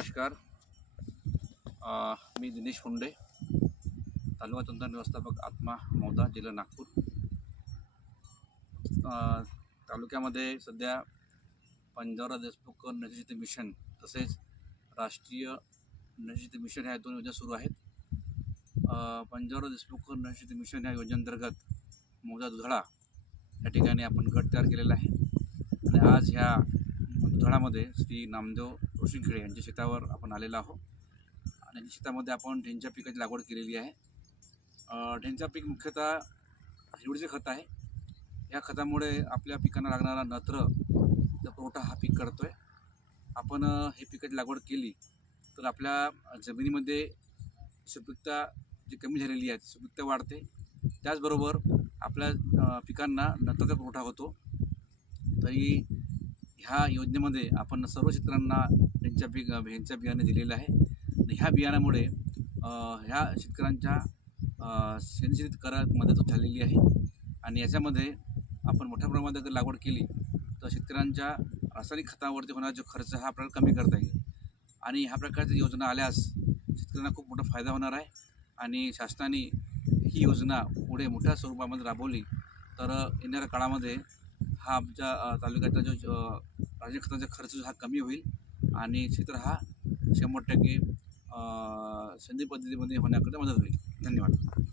नमस्कार. मी दिनेश हुंडे, तालुका तंत्रज्ञान व्यवस्थापक आत्मा मौदा, जिल्हा नागपूर. तालुक्यामध्ये सध्या पंजाबराव देशमुख नदीशेती मिशन तसेच राष्ट्रीय नदीशेती मिशन ह्या दोन योजना सुरू आहेत. पंजाबराव देशमुख नदीशेती मिशन ह्या योजनेअंतर्गत मौदा दुधाळा या ठिकाणी आपण गट तयार केलेला आहे आणि आज ह्या दुधाळामध्ये श्री नामदेव रोशिंगखेडे यांच्या शेतावर आपण आलेलो आहोत आणि शेतामध्ये आपण ढेंच्या पिकाची लागवड केलेली आहे. ढेंचा पीक मुख्यतः हिरवळीचे खत आहे. या खतामुळे आपल्या पिकांना लागणारा नत्रचा पुरवठा हा पीक करतो आहे. आपण हे पिकाची लागवड केली तर आपल्या जमिनीमध्ये सुपीकता जी कमी झालेली आहे सुपीकता वाढते. त्याचबरोबर आपल्या पिकांना नत्राचा पुरवठा होतो. तरी ह्या योजनेमध्ये आपण सर्व शेतकऱ्यांना ढेंच्या बियाणे दिलेलं आहे आणि ह्या बियाण्यामुळे ह्या शेतकऱ्यांच्या सेंद्रिय करायला मदत झालेली आहे आणि याच्यामध्ये आपण मोठ्या प्रमाणात जर लागवड केली तर शेतकऱ्यांच्या रासायनिक खतावरती होणारा जो खर्च हा आपल्याला कमी करता येईल आणि ह्या प्रकारच्या योजना आल्यास शेतकऱ्यांना खूप मोठा फायदा होणार आहे. आणि शासनाने ही योजना पुढे मोठ्या स्वरूपामध्ये राबवली तर येणाऱ्या काळामध्ये हा आमच्या तालुक्याचा जो रासायनिक खताचा खर्च हा कमी होईल आणि क्षेत्र हा 100% सेंद्रिय पद्धतीमध्ये होण्याकडे मदत होईल. धन्यवाद.